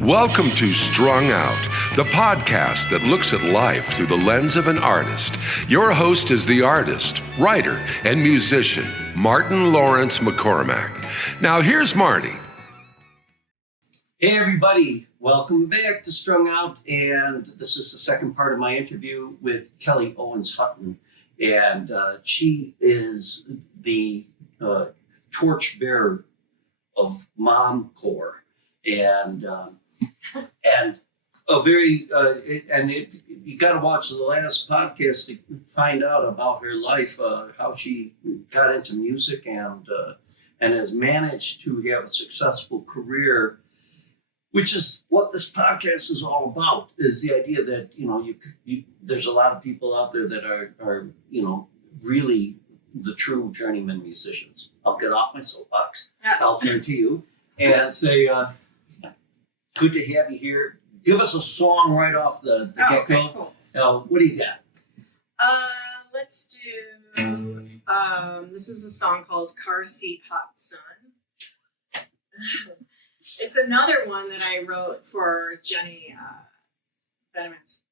Welcome to Strung Out, the podcast that looks at life through the lens of an artist. Your host is the artist, writer, and musician, Martin Lawrence McCormack. Now here's Marty. Hey everybody, welcome back to Strung Out, and this is the second part of my interview with KELLI HUTTON, and she is the torchbearer of MOMMA'S, and a very you got to watch the last podcast to find out about her life, how she got into music and has managed to have a successful career, which is what this podcast is all about. Is the idea that there's a lot of people out there that are really the true journeyman musicians. I'll get off my soapbox. Yeah. I'll turn to you and say, good to have you here. Give us a song right off the get-go. Okay, cool. What do you got? Let's do, this is a song called Car Seat Hot Sun. It's another one that I wrote for Jenny Benjamin's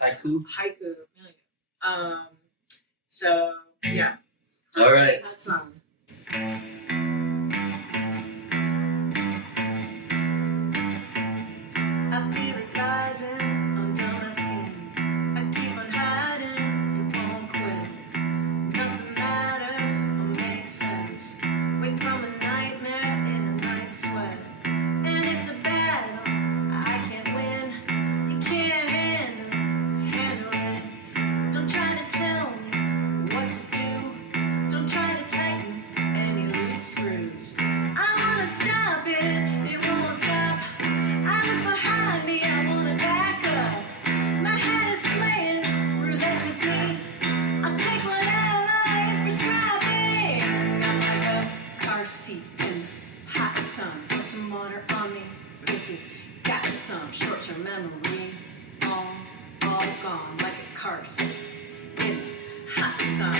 Haiku? Haiku Million. So, yeah. All right. That song. I feel it rising under my skin. I keep on hiding, it won't quit. Nothing matters or makes sense. Wake from a nightmare in a night sweat. And it's a battle I can't win. You can't handle it. Don't try to tell me what to do. Don't try to tighten any loose screws. I wanna stop it, it won't stop. I look behind me, I wanna back up. My head is playing roulette with me. I'll take whatever life prescribing. I'm like a car seat in the hot sun. Put some water on me if you got some short-term memory. All gone like a car seat in the hot sun.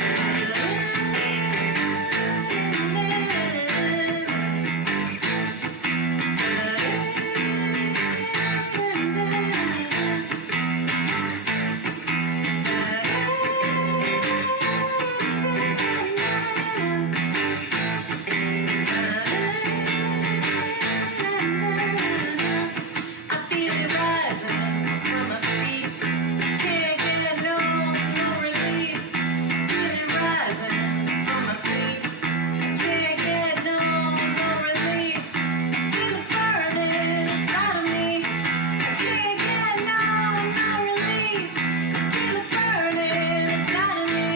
I feel it rising from my feet. Can't get no relief. Feel it rising from my feet. Can't get no relief. Feel it burning inside of me. Can't get no relief. Feel it burning inside of me.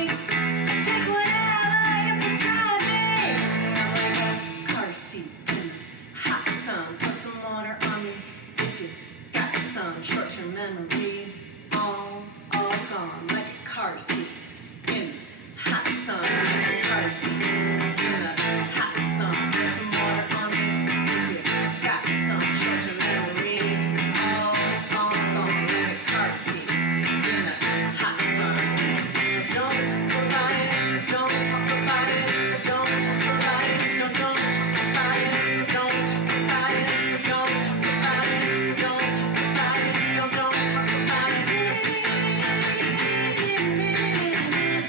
I take whatever you prescribe me. I'm like a car seat in the hot sun. Put some water on me if you got some short-term memory. All gone like a car seat in the hot sun. Like a car seat in the hot sun. Put some water on me if you got some short-term memory. All gone like a car seat in the hot sun. Don't talk about it. Don't talk about it. Don't talk about it. Don't talk about it. Don't talk about it. Don't talk about it. Don't talk about it. Don't talk about it.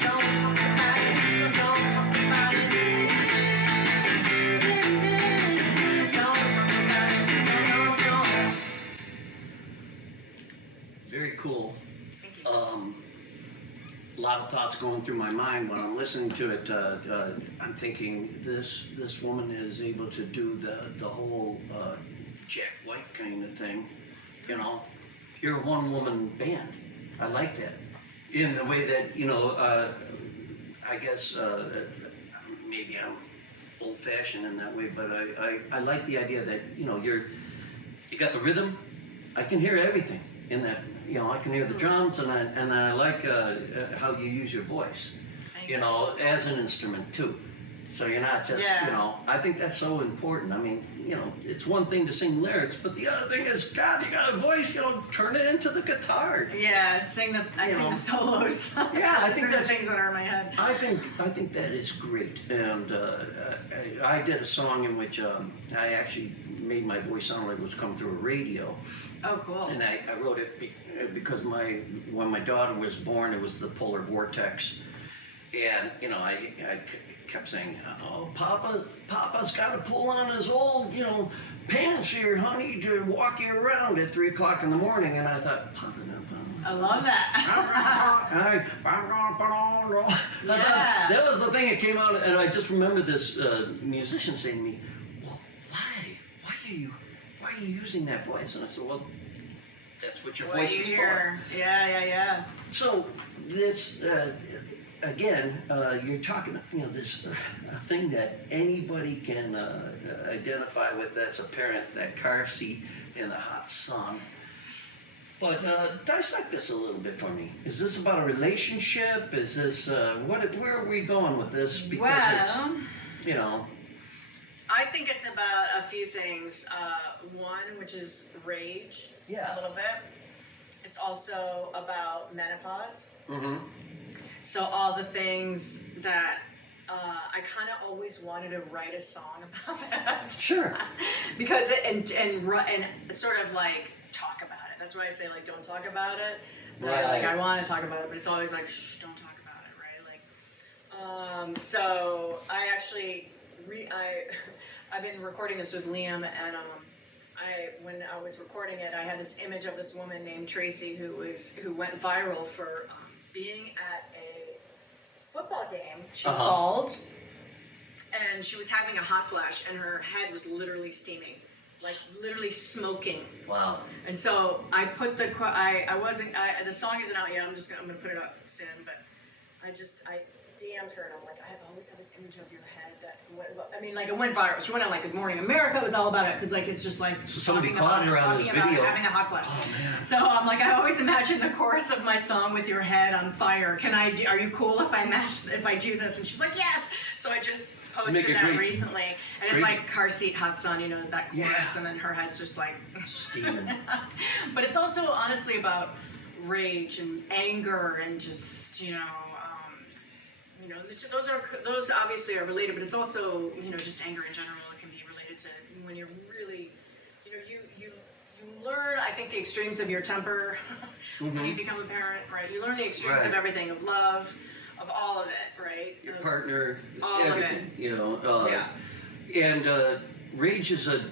Don't talk about it. Don't talk about it. Don't talk about it. Very cool. Thank you. A lot of thoughts going through my mind when I'm listening to it. I'm thinking this woman is able to do the whole Jack White kind of thing. You're a one-woman band. I like that. In the way that I guess maybe I'm old-fashioned in that way, but I like the idea that you got the rhythm. I can hear everything in that. I can hear the drums, and I like how you use your voice, as an instrument too. So you're not just, I think that's so important. I mean, it's one thing to sing lyrics, but the other thing is, God, you got a voice, turn it into the guitar. Yeah, I sing the solos. Yeah, I think that's the things that are in my head. I think that is great. And I did a song in which I actually made my voice sound like it was coming through a radio. Oh, cool. And I wrote it because when my daughter was born, it was the polar vortex. And, you know, I kept saying, oh, Papa's got to pull on his old, you know, pants here, honey, to walk you around at 3 o'clock in the morning. And I thought, Papa, I love that. I'm gonna put on. Yeah. That was the thing that came out, and I just remember this musician saying to me, "Well, why are you using that voice?" And I said, "Well, that's what your What voice you is hear. Yeah. for." So this again, you're talking, you know, this a thing that anybody can identify with. That's a parent, that car seat in the hot sun. But dissect this a little bit for me. Is this about a relationship? Is this where are we going with this? Because it's, you know. I think it's about a few things. One, which is rage, Yeah. a little bit. It's also about menopause. Mm-hmm. So all the things that I kind of always wanted to write a song about that. Sure. Because and sort of like talk about it. That's why I say like don't talk about it. Right. Like I want to talk about it, but it's always like shh, don't talk about it, right? Like, so I actually I've been recording this with Liam, and when I was recording it, I had this image of this woman named Tracy who went viral for being at a football game. She's bald, and she was having a hot flash, and her head was literally steaming, like literally smoking. Wow. And so I put the the song isn't out yet. I'm gonna put it up soon, but I DM'd her and I'm like, I have always had this image of your head that it went viral. She went on like Good Morning America. It was all about it because like it's just like So somebody talking caught about her it, on this talking about video. having a hot flash. Oh man. So I'm like, I always imagine the chorus of my song with your head on fire. Are you cool if I do this? And she's like, yes. So I just posted Make it that great. recently, and it's Great. like car seat, hot sun, you know, that chorus, Yeah. and then her head's just like Steaming. But it's also honestly about rage and anger and just, those obviously are related, but it's also, just anger in general. It can be related to when you're really, you learn, I think, the extremes of your temper when you become a parent, right? You learn the extremes of Right. everything, of love, of all of it, right? Your partner, all of everything, Yeah. And rage is a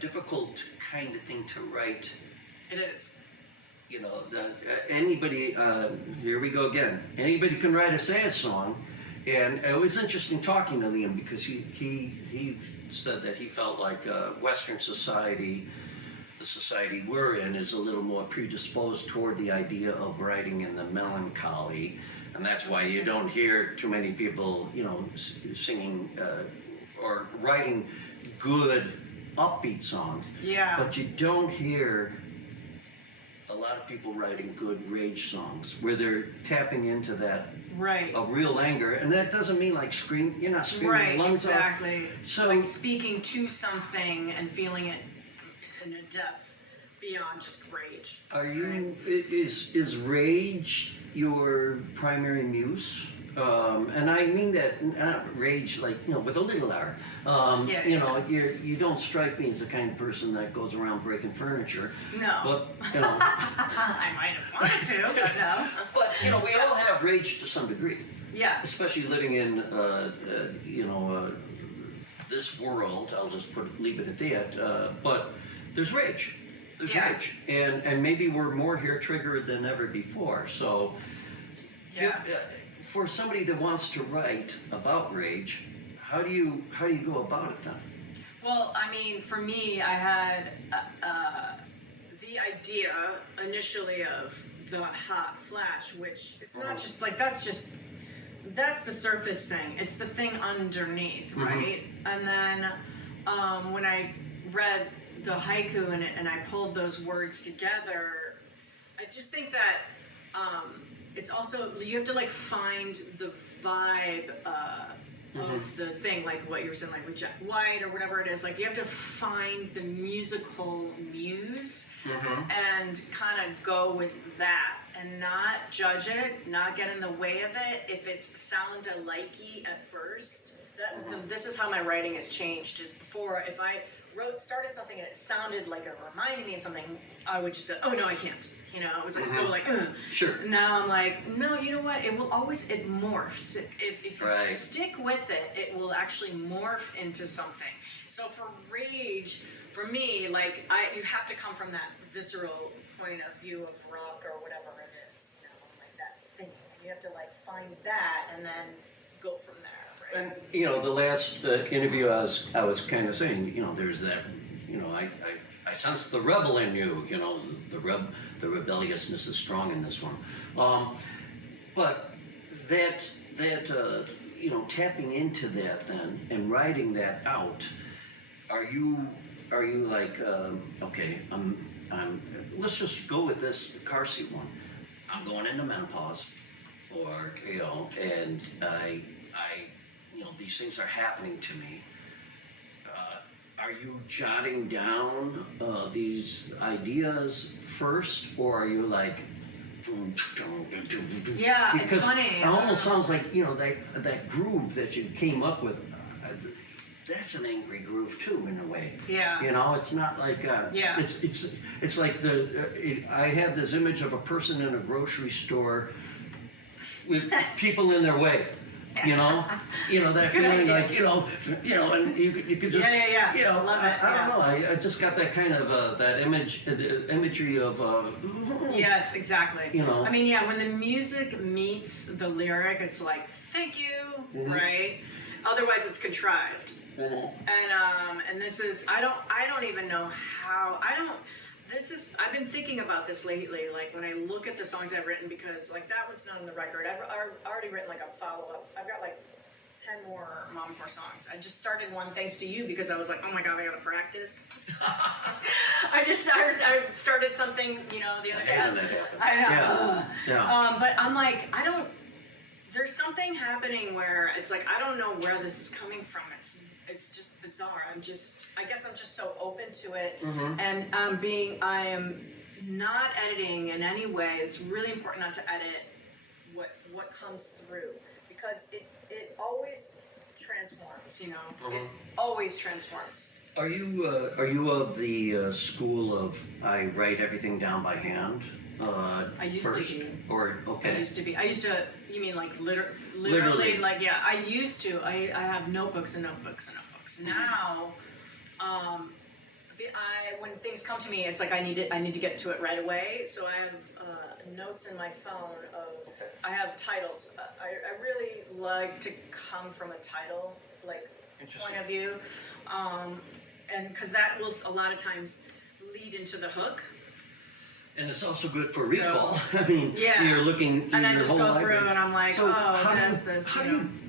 difficult kind of thing to write. It is. Anybody, here we go again, anybody can write a sad song. And it was interesting talking to Liam because he said that he felt like Western society, the society we're in, is a little more predisposed toward the idea of writing in the melancholy. And that's why you don't hear too many people, singing or writing good upbeat songs. Yeah. But you don't hear a lot of people writing good rage songs where they're tapping into that Right. of real anger, and that doesn't mean like scream. You're not screaming Right, your lungs exactly. off. So like speaking to something and feeling it in a depth beyond just rage. are you? Is rage your primary muse? And I mean that not rage like with a little r. You don't strike me as the kind of person that goes around breaking furniture. No. But I might have wanted to, but no. But we all have rage to some degree. Yeah. Especially living in this world. I'll just leave it at that. But there's rage. There's rage, and maybe we're more hair triggered than ever before. So, for somebody that wants to write about rage, how do you go about it then? Well, I mean, for me, I had the idea initially of the hot flash, which it's not just like that's the surface thing. It's the thing underneath, right? And then when I read the haiku and I pulled those words together, I just think that it's also, you have to like find the vibe of the thing, like what you were saying, like with Jack White or whatever it is. Like you have to find the musical muse and kind of go with that and not judge it, not get in the way of it. If it's sound-alikey at first, this is how my writing has changed. Is before, if I started something and it sounded like it reminded me of something, I would just be like, oh no, I can't. You know, it was like so like, ugh. Sure. Now I'm like, no, you know what? It will always, it morphs. If you Right. stick with it, it will actually morph into something. So for Rage, for me, like you have to come from that visceral point of view of rock or whatever it is, you know, like that thing. You have to like find that and then go from there. Right? And you know, the last interview I was kind of saying, you know, there's that, you know, I sense the rebel in you, you know, the rebelliousness is strong in this one. But that you know, tapping into that then and writing that out, are you like okay, I'm let's just go with this car seat one. I'm going into menopause, or you know, and I you know, these things are happening to me. Are you jotting down these ideas first, or are you like? Yeah, it's Because funny. it almost sounds like, you know, that groove that you came up with. That's an angry groove too, in a way. Yeah. You know, it's not like Yeah. It's like I had this image of a person in a grocery store with people in their way. You know that Good feeling idea. like you know, and you could just Yeah. you know, Love it, I don't know. I just got that kind of that imagery of Yes, exactly. You know. I mean, yeah, when the music meets the lyric, it's like, thank you, right? Otherwise, it's contrived. And this is, I don't even know how, I've been thinking about this lately, like when I look at the songs I've written, because like that one's not on the record. I've already written like a follow-up. I've got like 10 more MOMMA'S songs. I just started one thanks to you because I was like, oh my God, I gotta practice. I started something, you know, the other day. I hate when that happens. I know. Yeah. But I'm like, there's something happening where it's like, I don't know where this is coming from. It's just bizarre. I guess I'm just so open to it. And I am not editing in any way. It's really important not to edit what comes through, because it always transforms, you know. It always transforms. Are you of the school of I write everything down by hand? I used first, to be. Or okay. I used to be. You mean like literally? Literally. Like, yeah, I used to. I have notebooks and notebooks and notebooks. Now, when things come to me, it's like I need to get to it right away. So I have notes in my phone I have titles. I really like to come from a title, like, point of view. And because that will a lot of times lead into the hook. And it's also good for recall. I mean, yeah. You're looking through and I your just whole go library. through and I'm like, So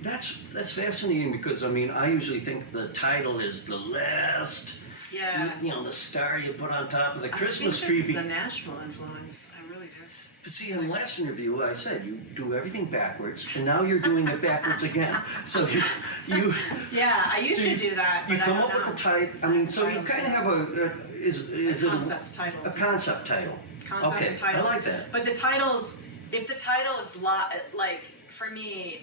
that's fascinating, because I mean, I usually think the title is the last, yeah. you know, the star you put on top of the Christmas I tree. think this is a Nashville influence. I really do. But see, in the last interview, I said you do everything backwards, and now you're doing it backwards again. So you Yeah, I used to do that. you but come I up don't with know. a title. I mean, so you kind of have A concept title. a concept title. Concepts, Okay, titles. I like that. But the titles, if the title is like for me,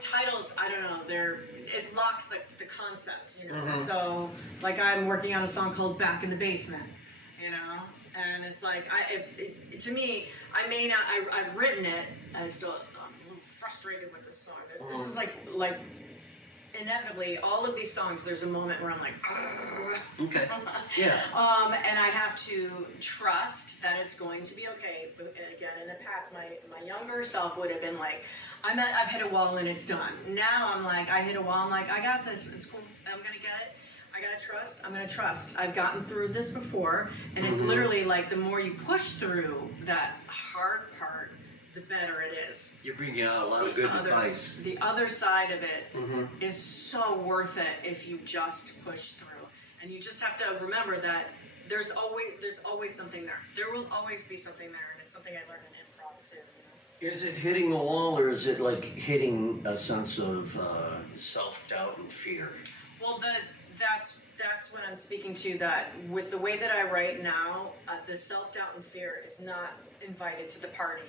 titles, I don't know, it locks the concept, you know. So like I'm working on a song called "Back in the Basement," you know, and it's like to me, I may not, I've written it. I'm a little frustrated with this song. This is like inevitably, all of these songs, there's a moment where I'm like, Okay. Yeah. and I have to trust that it's going to be okay. But again, in the past, my younger self would have been like, I've hit a wall and it's done. Now I'm like, I hit a wall, I'm like, I got this, it's cool, I'm gonna get it. I'm gonna trust. I've gotten through this before, and it's literally like the more you push through that hard part, the better it is. You're bringing out a lot of good advice. The other side of it is so worth it if you just push through. And you just have to remember that there's always something there. There will always be something there, and it's something I learned in improv too. Is it hitting a wall, or is it like hitting a sense of self-doubt and fear? Well, that's what I'm speaking to, that with the way that I write now, the self-doubt and fear is not invited to the party.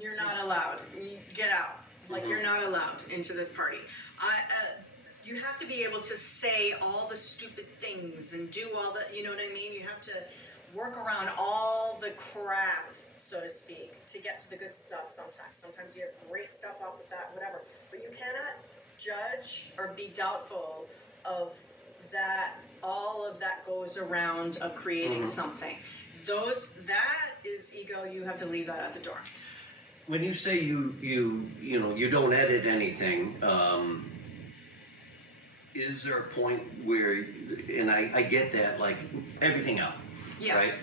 You're not allowed. You get out. Like, you're not allowed into this party. you have to be able to say all the stupid things and do all the, you know what I mean? You have to work around all the crap, so to speak, to get to the good stuff sometimes. Sometimes you have great stuff off the bat, whatever. But you cannot judge or be doubtful of that, all of that goes around of creating something. That is ego, you have to leave that at the door. When you say you don't edit anything, is there a point where, and I get that, like everything out, Yeah. right?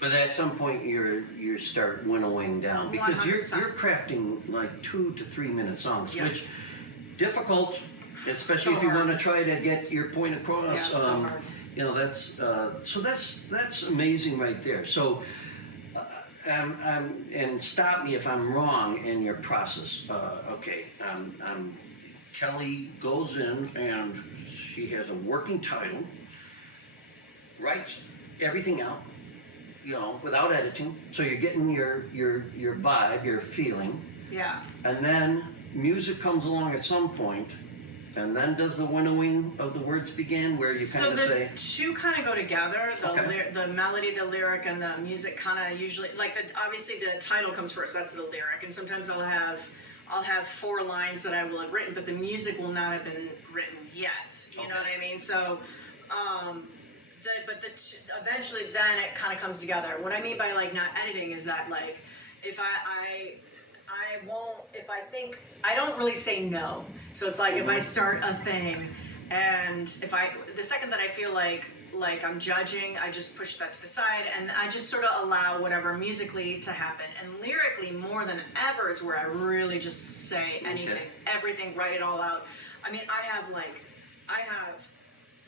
But at some point you start winnowing down because you're 100%. crafting like 2 to 3 minute songs, Yes. which difficult, especially So if you hard. want to try to get your point across. Yeah, so hard. You know, that's amazing right there. So, and stop me if I'm wrong in your process. Okay, Kelly goes in and she has a working title, writes everything out, you know, without editing. So you're getting your vibe, your feeling, Yeah. and then music comes along at some point. And then does the winnowing of the words begin, where you kind So of the say, two kind of go together. The Okay. the melody, the lyric, and the music kind of usually like obviously the title comes first. That's the lyric, and sometimes I'll have 4 lines that I will have written, but the music will not have been written yet. You know what I mean? So, eventually then it kind of comes together. What I mean by like not editing is that like if I won't, if I think, I don't really say no. So it's like if I start a thing and the second that I feel like I'm judging, I just push that to the side and I just sort of allow whatever musically to happen. And lyrically, more than ever, is where I really just say anything, everything, write it all out. I mean, I have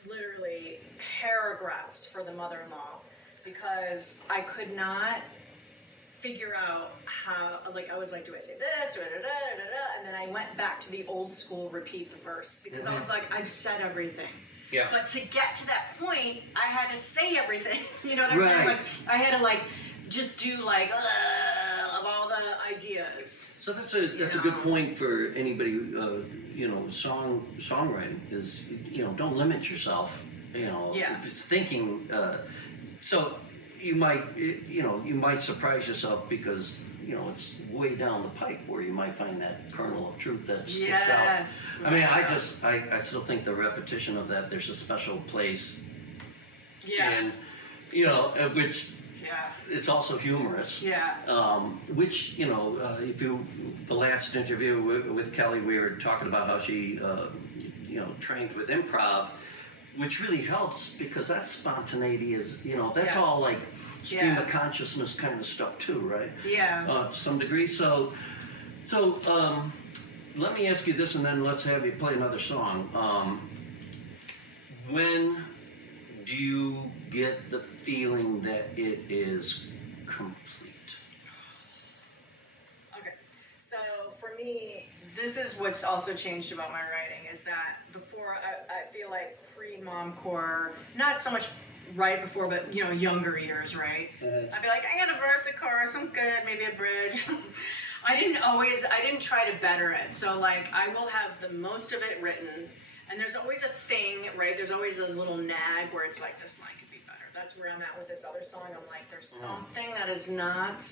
literally paragraphs for the mother-in-law because I could not figure out how, like, I was like, do I say this or da-da-da-da-da, and then I went back to the old school repeat the verse because I was like, I've said everything. yeah, But to get to that point, I had to say everything. You know what I'm saying? Right. Like, I had to like just do like of all the ideas. so that's a good point for anybody who, you know, songwriting is, you know, don't limit yourself, you know, Yeah. if it's thinking, so you might surprise yourself because, you know, it's way down the pipe where you might find that kernel of truth that sticks out. Yes. I mean, I still think the repetition of that, there's a special place, Yeah. and, you know, which Yeah. it's also humorous. Yeah. Which, you know, the last interview with Kelly, we were talking about how she, you know, trained with improv, which really helps because that spontaneity is, you know, that's Yes. all like stream Yeah. of consciousness kind of stuff too, right? Yeah. To some degree. So, let me ask you this, and then let's have you play another song. When do you get the feeling that it is complete? Okay, so for me, this is what's also changed about my writing is that before, I feel like pre-momcore, not so much right before, but you know, younger years, right? I'd be like, I got a verse, a chorus, I'm good, maybe a bridge. I didn't try to better it. So like, I will have the most of it written, and there's always a thing, right? There's always a little nag where it's like, this line could be better. That's where I'm at with this other song. I'm like, there's something that is not,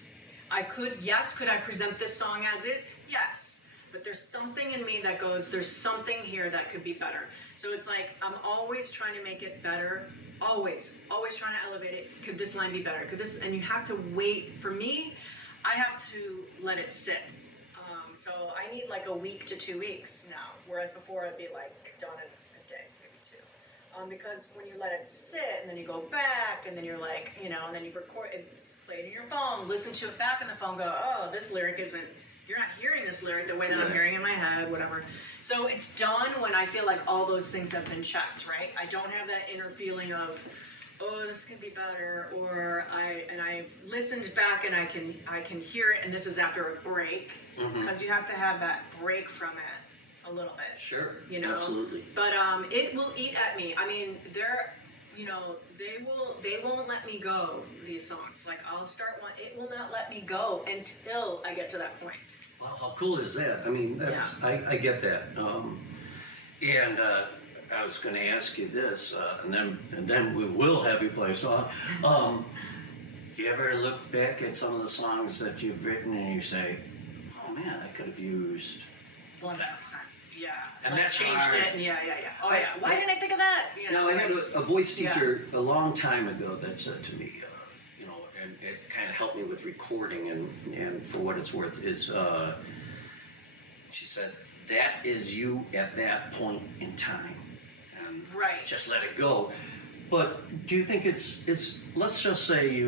could I present this song as is? Yes. But there's something in me that goes, there's something here that could be better. So it's like, I'm always trying to make it better. Always trying to elevate it. Could this line be better? And you have to wait. For me, I have to let it sit. So I need like a week to 2 weeks now. Whereas before I'd be like done in a day, maybe 2. Because when you let it sit and then you go back and then you're like, you know, and then you record it, play it in your phone, listen to it back in the phone, go, oh, this lyric isn't, you're not hearing this lyric the way that I'm hearing it in my head, whatever. So it's done when I feel like all those things have been checked, right? I don't have that inner feeling of, oh, this could be better, or I've listened back and I can hear it, and this is after a break, because you have to have that break from it a little bit. Sure, you know? absolutely. But it will eat at me. I mean, you know, they won't let me go, these songs. Like, I'll start one, it will not let me go until I get to that point. Wow, how cool is that? I mean, that's, I get that. And I was going to ask you this, and then we will have you play a song. You ever look back at some of the songs that you've written and you say, "Oh man, I could have used." 100%. Yeah. And Like, that's changed hard. it. And yeah. Oh yeah. Why didn't I think of that? You know, Now I had a voice Yeah. teacher a long time ago that said to me, you know, and it kind of helped me with recording, and for what it's worth, is she said, "That is you at that point in time, and Right. just let it go." But do you think it's let's just say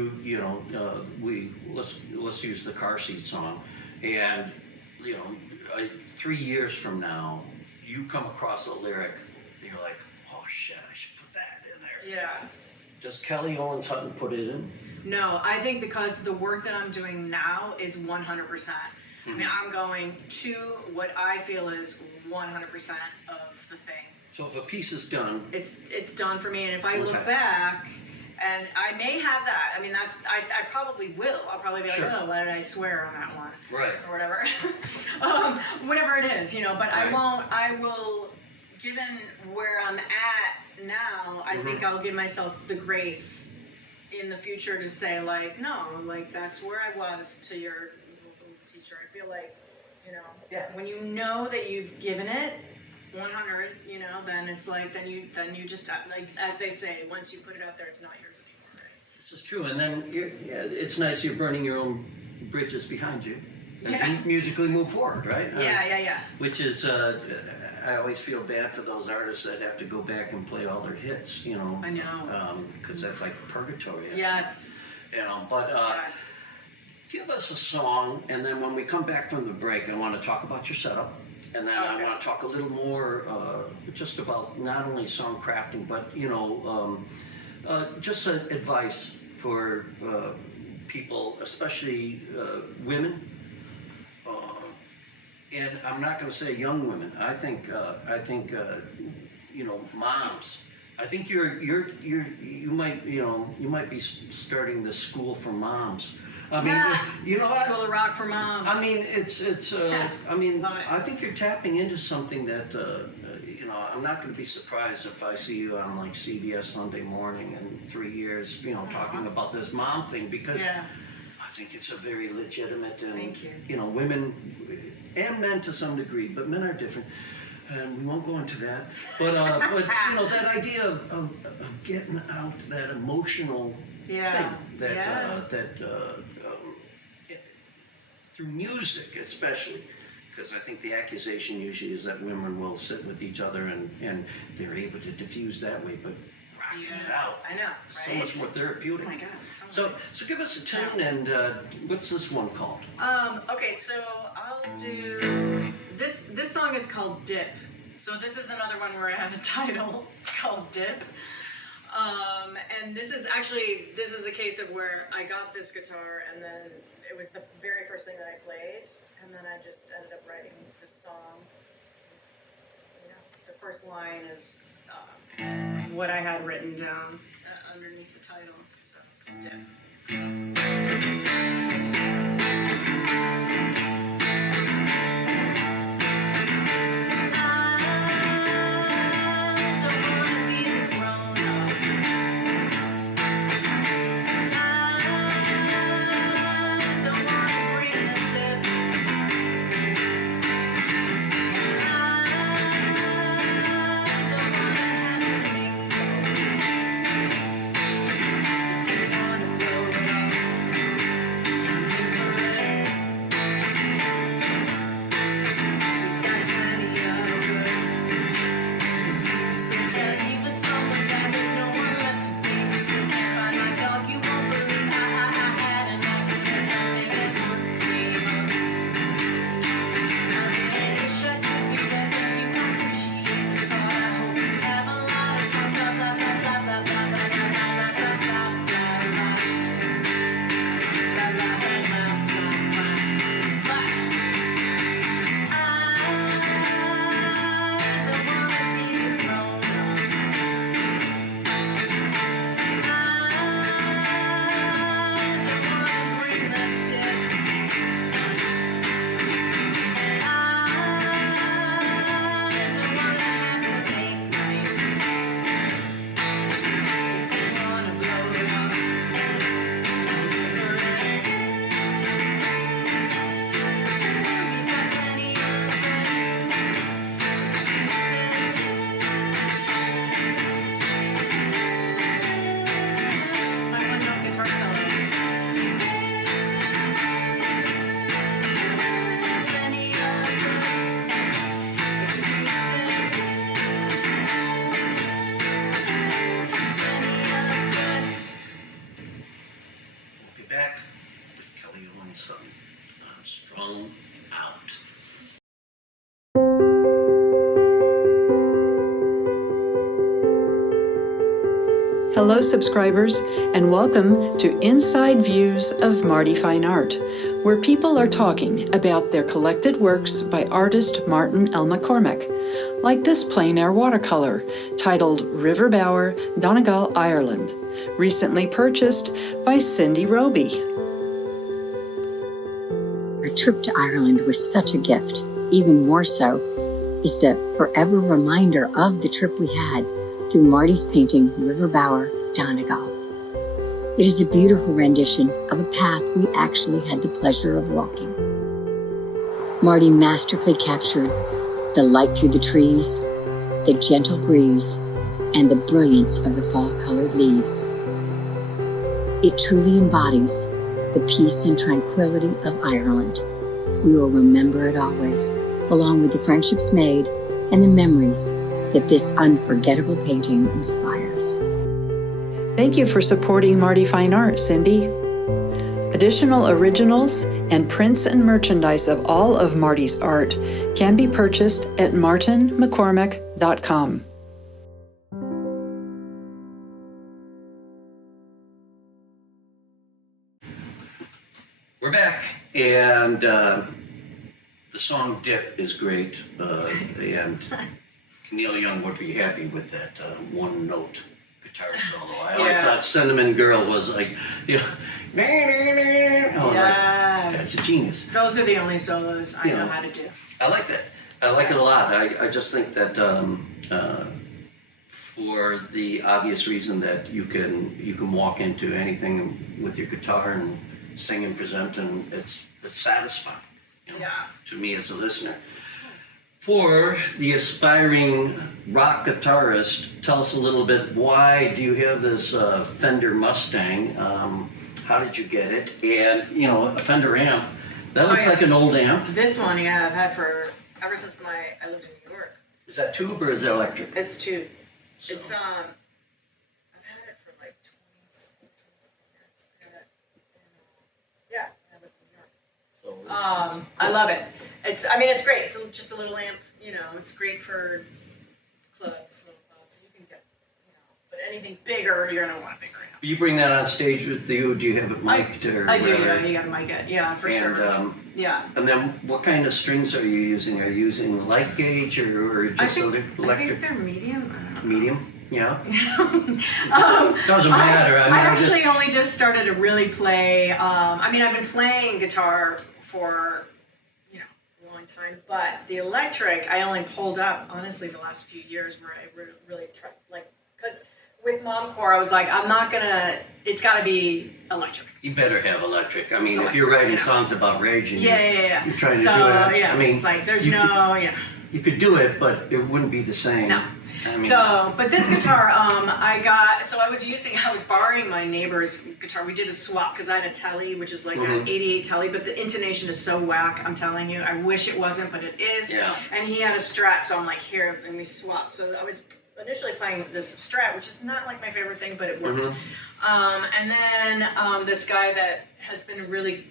let's use the car seat song, and you know 3 years from now you come across a lyric and you're like, "Oh shit, I should put that in there." Yeah. Does Kelly Owens Hutton put it in? No, I think because the work that I'm doing now is 100%. I mean, I'm going to what I feel is 100% of the thing. So if a piece is done, It's done for me, and if I look Okay. back, and I may have that. I mean, I probably will. I'll probably be like, Sure. "Oh, why did I swear on that one?" right? Or whatever. Whatever it is, you know. But Right. I will. Given where I'm at now, I think I'll give myself the grace in the future to say, like, no, like that's where I was to your teacher. I feel like, you know, Yeah. when you know that you've given it 100, you know, then it's like, then you just, like, as they say, once you put it out there, it's not yours anymore, right? This is true, and then it's nice you're burning your own bridges behind you as Yeah. you musically move forward, right? Yeah. Which is, I always feel bad for those artists that have to go back and play all their hits, you know. I know. Because that's like purgatory. Yes. You know, but Yes. give us a song, and then when we come back from the break, I want to talk about your setup, and then I Okay. want to talk a little more just about not only song crafting, but you know, just advice for people, especially women. And I'm not going to say young women. I think you know, moms. I think you might be starting the school for moms. I mean, Yeah. you know, School of Rock for Moms. I mean, I mean, Love it. I think you're tapping into something that, you know, I'm not going to be surprised if I see you on like CBS Sunday Morning in 3 years, you know, talking about this mom thing, because Yeah. I think it's a very legitimate, and Thank you. know, women and men to some degree, but men are different, and we won't go into that. But you know, that idea of getting out that emotional Yeah. thing through music, especially, because I think the accusation usually is that women will sit with each other and they're able to diffuse that way, but rocking it out, I know, so right? much more therapeutic. Oh my God. Totally. So give us a tune, and what's this one called? Okay, so I'll do this. This song is called Dip. So this is another one where I have a title called Dip. And this is a case of where I got this guitar, and then it was the very first thing that I played, and then I just ended up writing this song. You know, the first line is what I had written down underneath the title. So it's called Dip. Strung Out. Hello, subscribers, and welcome to Inside Views of Marty Fine Art, where people are talking about their collected works by artist Martin L. McCormack, like this plein air watercolor titled River Bower, Donegal, Ireland, recently purchased by Cindy Roby. Our trip to Ireland was such a gift. Even more so is the forever reminder of the trip we had through Marty's painting, River Bower, Donegal. It is a beautiful rendition of a path we actually had the pleasure of walking. Marty masterfully captured the light through the trees, the gentle breeze, and the brilliance of the fall-colored leaves. It truly embodies the peace and tranquility of Ireland. We will remember it always, along with the friendships made and the memories that this unforgettable painting inspires. Thank you for supporting Marty Fine Art, Cindy. Additional originals and prints and merchandise of all of Marty's art can be purchased at martinmccormack.com. We're back, and the song Dip is great, and Neil Young would be happy with that one-note guitar solo. I always thought Cinnamon Girl was like, you know, I was like, that's a genius. Those are the only solos I know how to do. I like that. I like it a lot. I just think that for the obvious reason that you can walk into anything with your guitar and sing and present, and it's satisfying, you know, to me as a listener. For the aspiring rock guitarist, tell us a little bit, why do you have this Fender Mustang? How did you get it? And, you know, a Fender amp, that looks like an old amp. This one, I've had ever since I lived in New York. Is that tube or is that electric? It's tube. So. It's, I've had it for like 20 years. I lived in New York. So, I love it. It's great. It's just a little amp, you know. It's great for clubs, little clubs. You can get, you know, but anything bigger, you're gonna want a bigger amp. you bring that on stage with you? Do you have it mic'd or? I do. You gotta mic it. Yeah, for sure. Yeah. And then, what kind of strings are you using? Are you using light gauge or just electric? I think they're medium. I don't know. Medium. Yeah. Doesn't matter. I actually only just started to really play. I've been playing guitar for a long time, but the electric I only pulled up honestly the last few years, where I really tried, because with Momcore I was like, it's got to be electric. You better have electric. If you're writing songs about rage and you're trying to do it. It's like there's You could do it, but it wouldn't be the same. No. But this guitar, I was borrowing my neighbor's guitar. We did a swap because I had a Telly, which is like an 88 Telly, but the intonation is so whack, I'm telling you. I wish it wasn't, but it is. Yeah. And he had a Strat, so I'm like, here, and we swapped. So I was initially playing this Strat, which is not like my favorite thing, but it worked. And then this guy that has been a really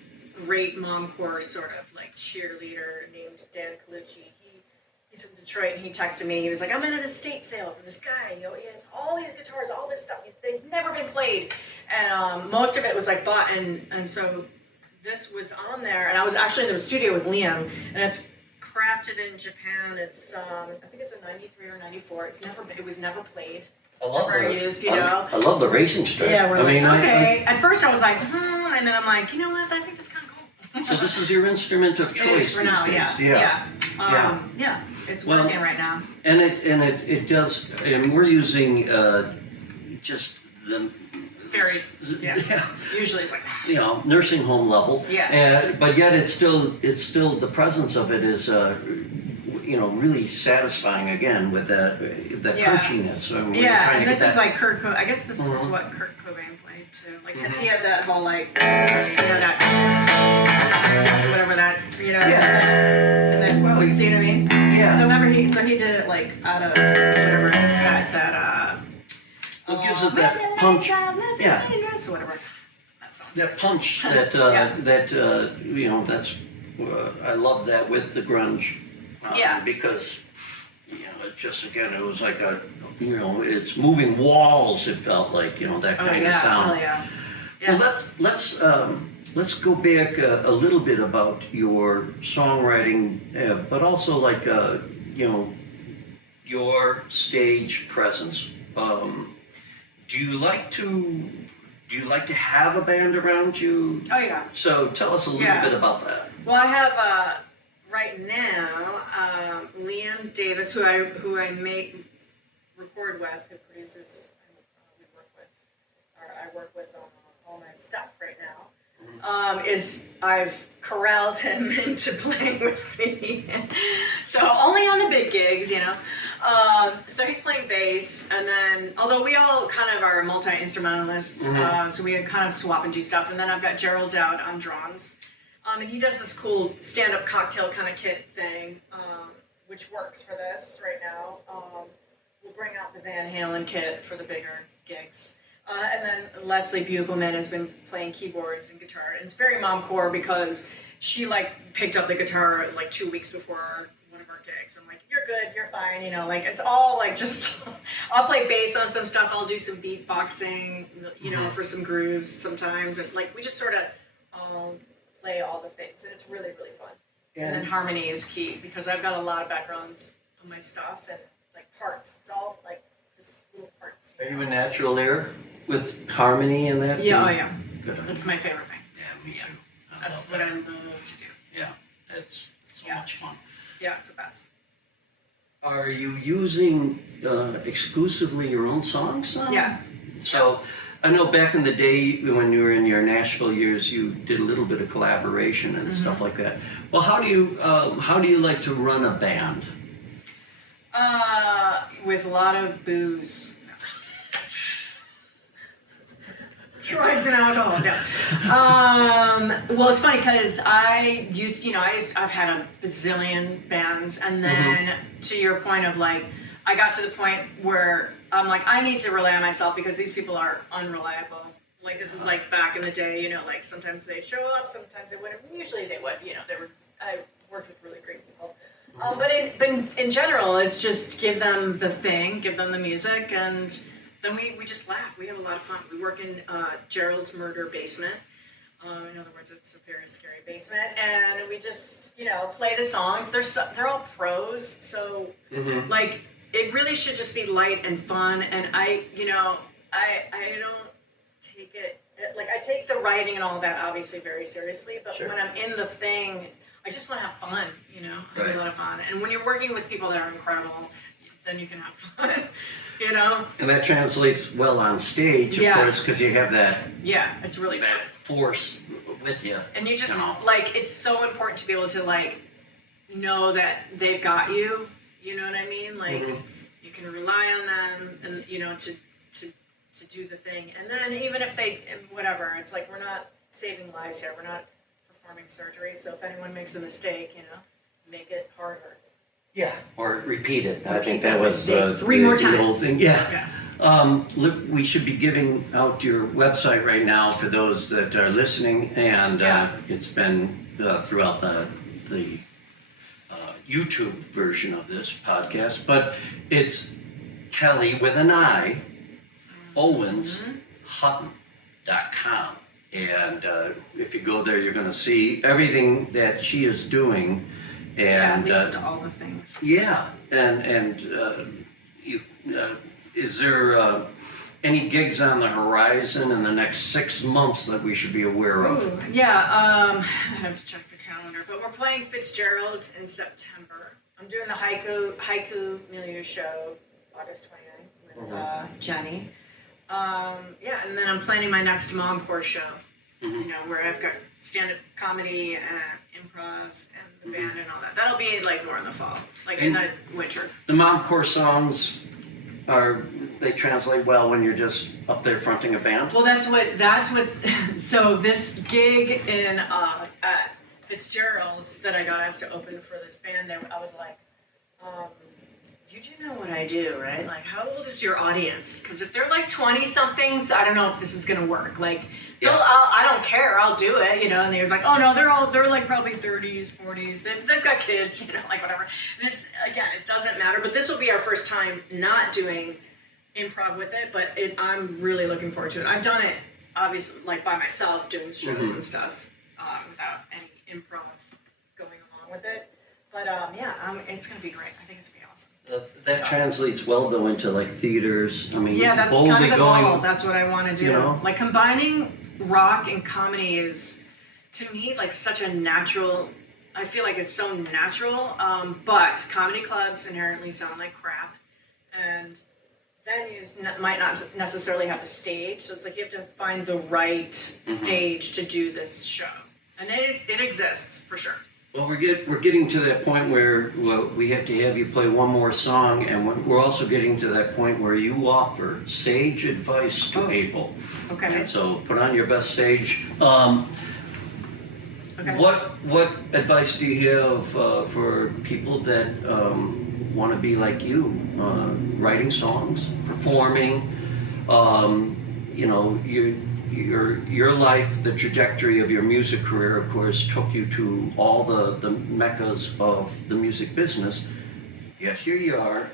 great Momcore sort of like cheerleader named Dan Colucci. He's from Detroit, and he texted me. He was like, I'm at an estate sale for this guy. He has all these guitars, all this stuff. They've never been played. And most of it was like bought. And so this was on there. And I was actually in the studio with Liam. And it's crafted in Japan. It's, I think it's a 93 or 94. It was never played. I love used, I love the racing Strat. Yeah, we're okay. At first I was like, and then I'm like, you know what? I think it's kind of cool. So this is your instrument of choice for now, these days. Yeah. It's working right now. And it does. And we're using just the Very, usually it's like nursing home level. Yeah. But yet it's still the presence of it is really satisfying again with that punchiness. So and this is like Kurt Cobain. I guess this is what Kurt Cobain played too. Like, cause he had that whole like that whatever that and then you see what I mean? Yeah. So remember he did it like out of whatever that it gives us that punch. So whatever. That song. That punch that's I love that with the grunge. Yeah. Because, it just, again, it was like it's moving walls, it felt like, that kind of sound. Oh yeah. Well, let's go back a little bit about your songwriting, but also like, your stage presence. Do you like to have a band around you? Oh yeah. So tell us a little bit about that. Well, I have right now Liam Davis, who I record with, who produces. I work with all my stuff right now. I've corralled him into playing with me. So only on the big gigs, So he's playing bass, and then, although we all kind of are multi-instrumentalists, so we kind of swap and do stuff. And then I've got Gerald Dowd on drums. And he does this cool stand-up cocktail kind of kit thing, which works for this right now. We'll bring out the Van Halen kit for the bigger gigs. And then Leslie Bugelman has been playing keyboards and guitar. And it's very momcore because she picked up the guitar 2 weeks before one of our gigs. I'm like, you're good, you're fine, it's all just, I'll play bass on some stuff, I'll do some beatboxing, for some grooves sometimes. And we just sort of play all the things, and it's really, really fun. And then harmony is key because I've got a lot of backgrounds on my stuff and parts. It's all just little parts. Are you a natural there with harmony and that? Yeah, oh yeah. Good. That's my favorite thing. Yeah, me too. That's what I love to do. Yeah, it's so much fun. Yeah, it's the best. Are you using exclusively your own songs now? Yes. So I know back in the day when you were in your Nashville years, you did a little bit of collaboration and stuff like that. Well, how do you like to run a band? With a lot of booze. Drugs and alcohol. No. Well, it's funny because I've had a bazillion bands, and then to your point of I got to the point where I'm like, I need to rely on myself because these people are unreliable. This is back in the day, sometimes they'd show up, sometimes they wouldn't. Usually they would, I worked with really great people. But in general, it's just give them the thing, give them the music, and then we just laugh. We have a lot of fun. We work in Gerald's murder basement. In other words, it's a very scary basement, and we just play the songs. They're all pros, so it really should just be light and fun. And I don't take it I take the writing and all that obviously very seriously, but when I'm in the thing, I just want to have fun, have a lot of fun. And when you're working with people that are incredible, then you can have fun, And that translates well on stage, of course, because you have that. Yeah, it's really fun. Force with you. And you just it's so important to be able to know that they've got you. You know what I mean? You can rely on them, and to do the thing. And then even if they whatever, it's we're not saving lives here. We're not performing surgery. So if anyone makes a mistake, make it harder. Yeah, or repeat it. I think that was three more times. The old thing. Yeah. Look, we should be giving out your website right now for those that are listening, and it's been throughout the YouTube version of this podcast, but it's Kelly with an I, OWENS, HUTTON.com. And if you go there, you're going to see everything that she is doing. And links to all the things. Yeah, and is there any gigs on the horizon in the next 6 months that we should be aware of? I have to check the calendar, but we're playing Fitzgerald's in September. I'm doing the Haiku Milieu show August 29th with Jenny. And then I'm planning my next Momcore show, where I've got stand-up comedy and improv and the band and all that. That'll be more in the fall, in the winter. The Momcore songs they translate well when you're just up there fronting a band? Well, that's what, so this gig in, at Fitzgerald's that I got asked to open for this band, I was you do know what I do, right? Like, how old is your audience? Because if they're like 20-somethings, I don't know if this is gonna work. Like, I don't care, I'll do it, you know. And they was like, oh no, they're like probably 30s, 40s. They've got kids, you know, like whatever. And it's, again, it doesn't matter. But this will be our first time not doing improv with it, but I'm really looking forward to it. I've done it, obviously, like by myself, doing shows and stuff, without any improv going along with it. But it's gonna be great. I think it's gonna be awesome. That translates well though into like theaters. I mean, Yeah, that's boldly kind of the going, goal. That's what I want to do. you know? Like combining rock and comedy is, to me, like such a natural. I feel like it's so natural. But comedy clubs inherently sound like crap, and venues might not necessarily have the stage. So it's like you have to find the right stage to do this show, and it exists for sure. Well, we're getting to that point where we have to have you play one more song, and we're also getting to that point where you offer sage advice to people. Okay. And so put on your best sage. Okay. What advice do you have for people that want to be like you, writing songs, performing? You know, your life, the trajectory of your music career, of course, took you to all the meccas of the music business. Yet here you are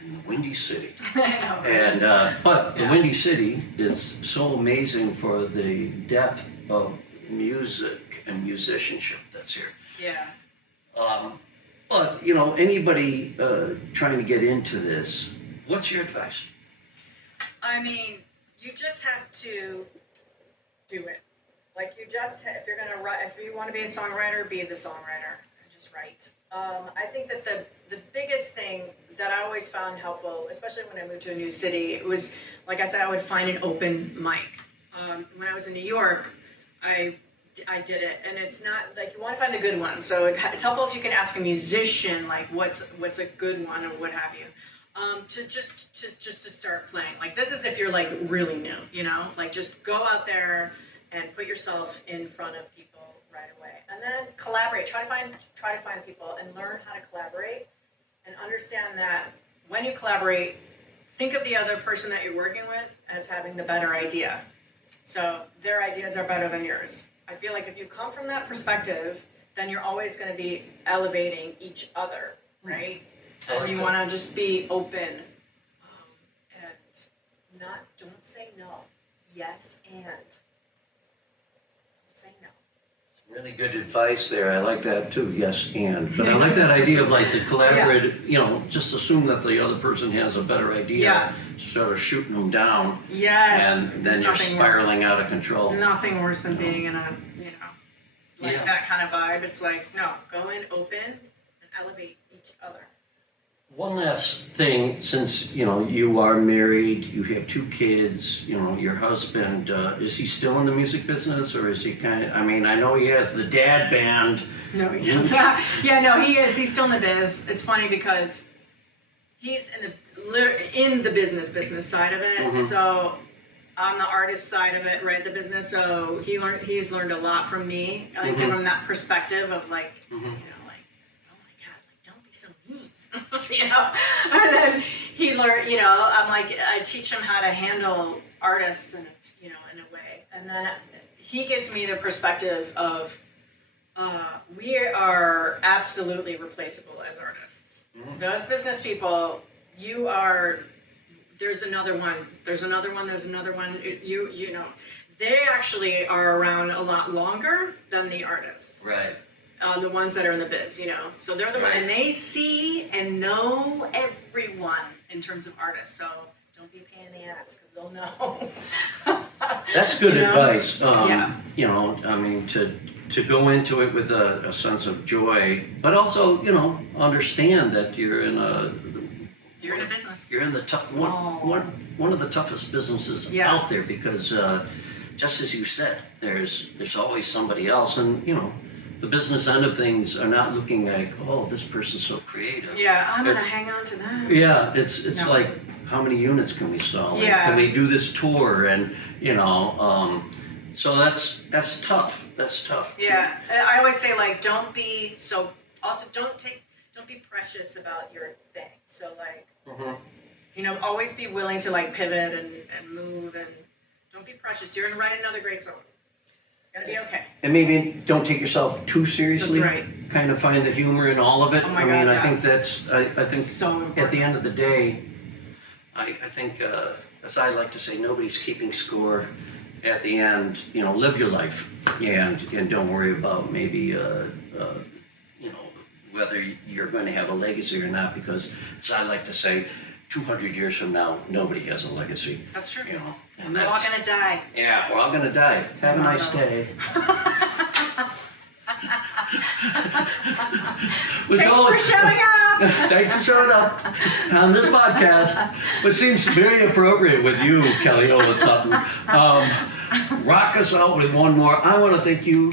in the Windy City. And but the Windy City is so amazing for the depth of music and musicianship that's here. Yeah. But you know, anybody trying to get into this, what's your advice? I mean, you just have to do it. Like if you're gonna write, if you want to be a songwriter, be the songwriter and just write. I think that the biggest thing that I always found helpful, especially when I moved to a new city, it was, like I said, I would find an open mic. When I was in New York, I did it, and it's not like you want to find the good one. So it's helpful if you can ask a musician like what's a good one or what have you. To just to start playing. Like this is if you're like really new, you know, like just go out there and put yourself in front of people right away, and then collaborate. Try to find people and learn how to collaborate, and understand that when you collaborate, think of the other person that you're working with as having the better idea. So their ideas are better than yours. I feel like if you come from that perspective, then you're always going to be elevating each other, right? And you want to just be open and don't say no. Yes, and don't say no. Really good advice there. I like that too. Yes, and. But I like that idea of like the collaborative, you know, just assume that the other person has a better idea, sort of shooting them down. Yes. And then you're spiraling out of control. Nothing worse than being in a, like that kind of vibe. It's like, no, go in open and elevate each other. One last thing, since you know you are married, you have 2 kids, you know your husband, is he still in the music business, or is he kind of? I mean, I know he has the dad band. No, he doesn't. Yeah, no, he is. He's still in the biz. It's funny because he's in the business side of it. So I'm the artist side of it, right? The business. So he's learned a lot from me, like from that perspective of like, you know, like, oh my God, like don't be so mean. You know, and then he learned, you know, I'm like, I teach him how to handle artists in a way. And then he gives me the perspective of, we are absolutely replaceable as artists. Those business people, there's another one. You know, they actually are around a lot longer than the artists. Right. The ones that are in the biz, you know. So they're the one, and they see and know everyone in terms of artists. So don't be a pain in the ass, because they'll know. That's good advice. You know, I mean, to go into it with a sense of joy, but also, you know, understand that you're in a business. You're in the tough one of the toughest businesses out there, because just as you said, there's always somebody else, and you know. The business end of things are not looking like, oh, this person's so creative. Yeah, I'm gonna hang on to that. Yeah, it's like, how many units can we sell? Yeah. Can we do this tour? And you know, so that's tough. That's tough. Yeah, I always say like, don't don't be precious about your thing. So like, Mhm. you know, always be willing to like pivot and move, and don't be precious. You're gonna write another great song. It's gonna be okay. And maybe don't take yourself too seriously. That's right. Kind of find the humor in all of it. Oh my I mean, God, I think yes. that's, I think So important. at the end of the day, I think, as I like to say, nobody's keeping score. At the end, you know, live your life and don't worry about maybe, you know, whether you're going to have a legacy or not, because as I like to say, 200 years from now, nobody has a legacy. That's true. You know, and We're all that's, gonna die. yeah, we're all gonna die. Have a nice day. Thanks for showing up. Thanks for showing up on this podcast, which seems very appropriate with you, Kelly Hutton. Rock us out with one more. I want to thank you.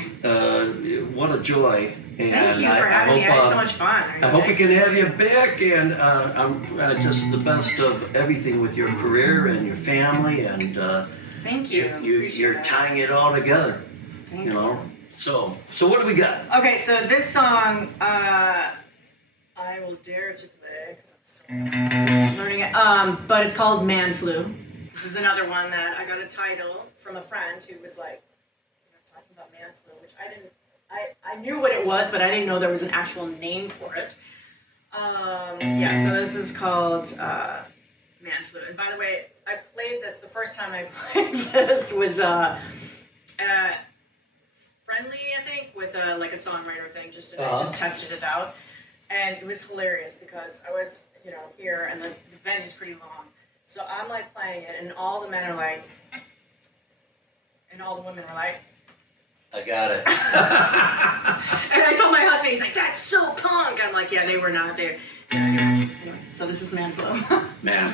What a joy. And Thank you for having me. I had so much fun. I hope we can have you back, and I'm just the best of everything with your career and your family, and Thank you. you're Appreciate tying it all together. Thank You know. So what do we got? Okay, so this song, I will dare to play because I'm still learning it. But it's called Man Flu. This is another one that I got a title from a friend who was like, you know, talking about man flu, which I didn't. I knew what it was, but I didn't know there was an actual name for it. Yeah, so this is called Man Flu. And by the way, I played this, the first time I played this was Friendly, I think, with like a songwriter thing, I just tested it out. And it was hilarious because I was, you know, here and the venue's pretty long. So I'm like playing it and all the men are like, and all the women are like, I got it. and I told my husband, he's like, that's so punk. I'm like, yeah, they were not there. Anyway, so this is Man Flu. Man.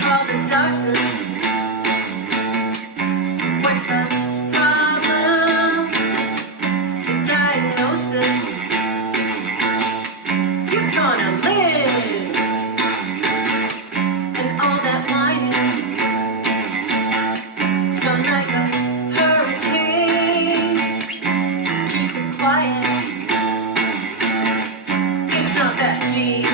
Call the doctor. What's the problem? The diagnosis. You're gonna live. And all that whining. Sound like a hurricane. Keep it quiet. It's not that deep.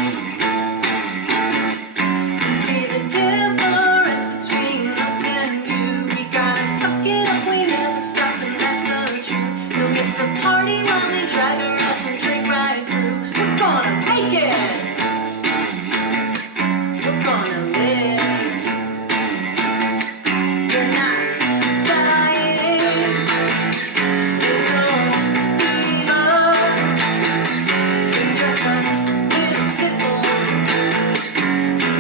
You see the difference between us and you. We gotta suck it up, we never stop, and that's the truth. You'll miss the party while we drag our ass and drink right through. We're gonna make it. We're gonna live. You're not dying. There's no evil. It's just a little simple.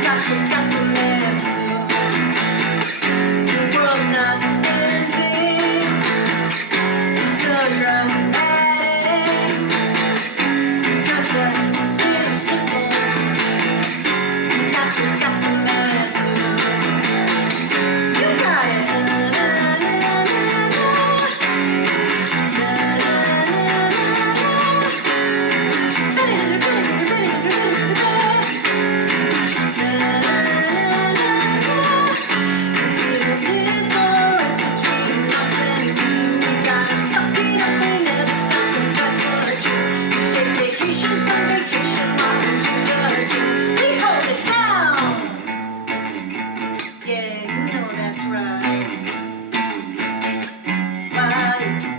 Got the man flu. The world's not ending. You're so dramatic. It's just a little simple. Got the man flu. You got it. Yeah, you know that's right. Why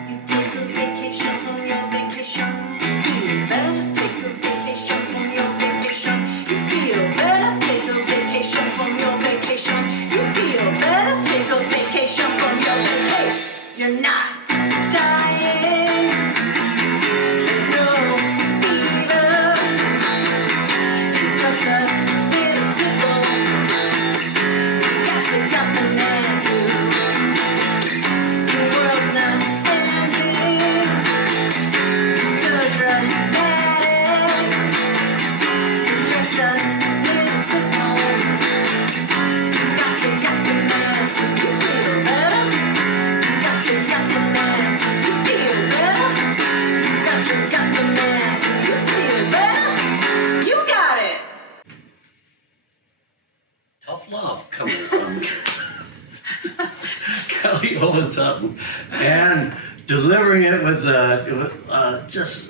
you take a vacation from your vacation? You feel better. Take a vacation from your vacation. You feel better. Take a vacation from your vacation. You feel better. Take a vacation from your vacation. You're not dying. There's no fever. It's just a little simple. Got the man flu. The world's not ending. You're so dramatic. It's just a little simple. Got the man flu. You feel better. Got the man flu. You and delivering it with just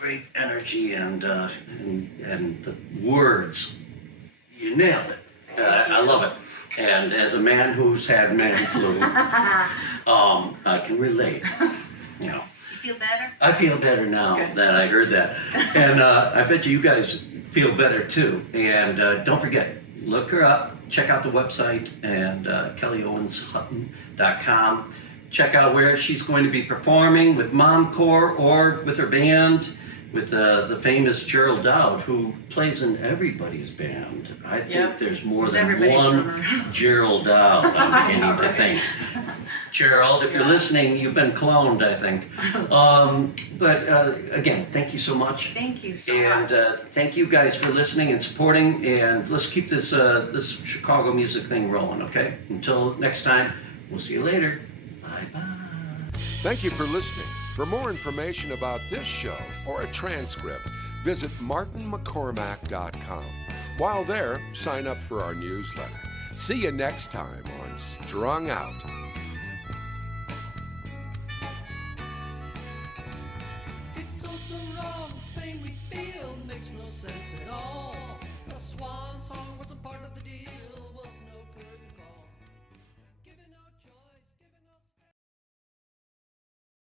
great energy and the words. You nailed it. I love it. And as a man who's had man flu, I can relate. You know. You feel better? I feel better now that I heard that. And I bet you guys feel better too. And don't forget, look her up, check out the website, and KelliOwensHutton.com. Check out where she's going to be performing with Momcore or with her band, with the famous Gerald Dowd, who plays in everybody's band. I think there's more He's than everybody's one drummer. Gerald Dowd, I'm beginning to think. Gerald, if you're listening, you've been cloned, I think. But again, thank you so much. Thank you so And much. thank you guys for listening and supporting. And let's keep this this Chicago music thing rolling, okay? Until next time, we'll see you later. Bye-bye. Thank you for listening. For more information about this show or a transcript, visit martinmccormack.com. While there, sign up for our newsletter. See you next time on Strung Out. It's all so wrong, this pain we feel makes no sense at all. A swan song wasn't part of the deal, was no good.